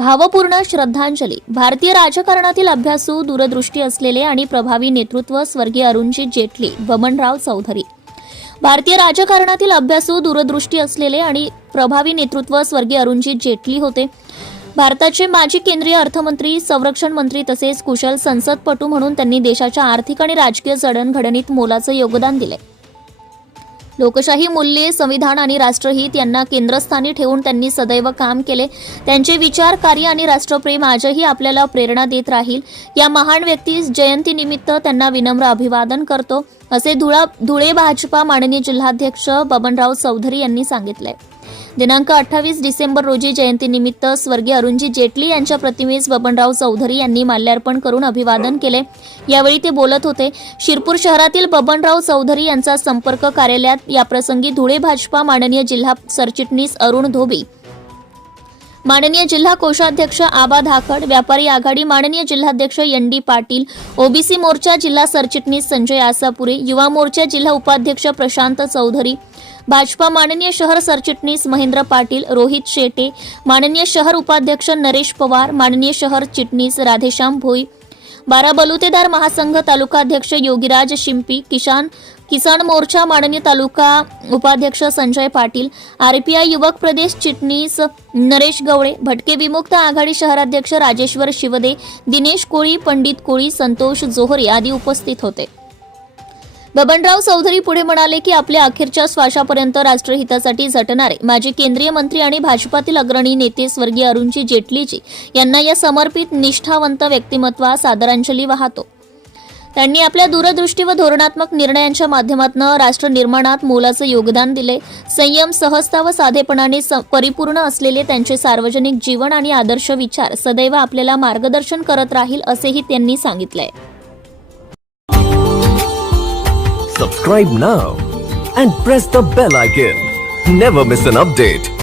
भावपूर्ण श्रद्धांजली. भारतीय राजकारणातील अभ्यासू, दूरदृष्टी असलेले आणि प्रभावी नेतृत्व स्वर्गीय अरुणजी जेटली, बबनराव चौधरी. भारतीय राजकारणातील अभ्यासू, दूरदृष्टी असलेले आणि प्रभावी नेतृत्व स्वर्गीय अरुणजी जेटली होते. भारताचे माजी केंद्रीय अर्थमंत्री, संरक्षण मंत्री तसेच कुशल संसदपटू म्हणून त्यांनी देशाच्या आर्थिक आणि राजकीय जडणघडणीत मोलाचं योगदान दिले. लोकशाही मूल्ये, संविधान आणि राष्ट्रहित यांना केंद्रस्थानी ठेवून त्यांनी सदैव काम केले. त्यांचे विचार, कार्य आणि राष्ट्रप्रेम आजही आपल्याला प्रेरणा देत राहील. या महान व्यक्तीस जयंतीनिमित्त त्यांना विनम्र अभिवादन करतो, असे धुळे भाजपा माननीय जिल्हाध्यक्ष बबनराव चौधरी यांनी सांगितले. दिनांक 28 डिसेंबर रोजी जयंतीनिमित्त स्वर्गीय अरुणजी जेटली यांच्या प्रतिमेस बबनराव चौधरी यांनी माल्यार्पण करून अभिवादन केले. यावेळी ते बोलत होते. शिरपूर शहरातील बबनराव चौधरी यांचा संपर्क कार्यालयात याप्रसंगी धुळे भाजपा माननीय जिल्हा सरचिटणीस अरुण धोबी, माननीय जिल्हा कोषाध्यक्ष आबा धाकड, व्यापारी आघाडी माननीय जिल्हाध्यक्ष ND पाटील, ओबीसी मोर्चा जिल्हा सरचिटणीस संजय आसापुरे, युवा मोर्चा जिल्हा उपाध्यक्ष प्रशांत चौधरी, भाजपा माननीय शहर सरचिटणीस महेंद्र पाटील, रोहित शेटे, माननीय शहर उपाध्यक्ष नरेश पवार, माननीय शहर चिटणीस राधेश्याम भोई, बारा बलुतेदार महासंघ तालुकाध्यक्ष योगीराज शिंपी, किसान मोर्चा माननीय तालुका उपाध्यक्ष संजय पाटील, RPI युवक प्रदेश चिटणीस नरेश गवळे, भटके विमुक्त आघाडी शहराध्यक्ष राजेश्वर शिवदे, दिनेश कोळी, पंडित कोळी, संतोष जोहरे आदी उपस्थित होते. बबनराव चौधरी पुढे म्हणाले की आपल्या अखेरच्या श्वासापर्यंत राष्ट्रहितासाठी झटणारे माजी केंद्रीय मंत्री आणि भाजपातील अग्रणी नेते स्वर्गीय अरुणजी जेटलीजी यांना या समर्पित निष्ठावंत व्यक्तिमत्वास आदरांजली वाहतो. त्यांनी आपल्या दूरदृष्टी व धोरणात्मक निर्णयांच्या माध्यमातून राष्ट्र निर्माणात मोलाचं योगदान दिले. संयम, सहजता व साधेपणाने परिपूर्ण असलेले त्यांचे सार्वजनिक जीवन आणि आदर्श विचार सदैव आपल्याला मार्गदर्शन करत राहील, असेही त्यांनी सांगितले. Subscribe now and press the bell icon. Never miss an update.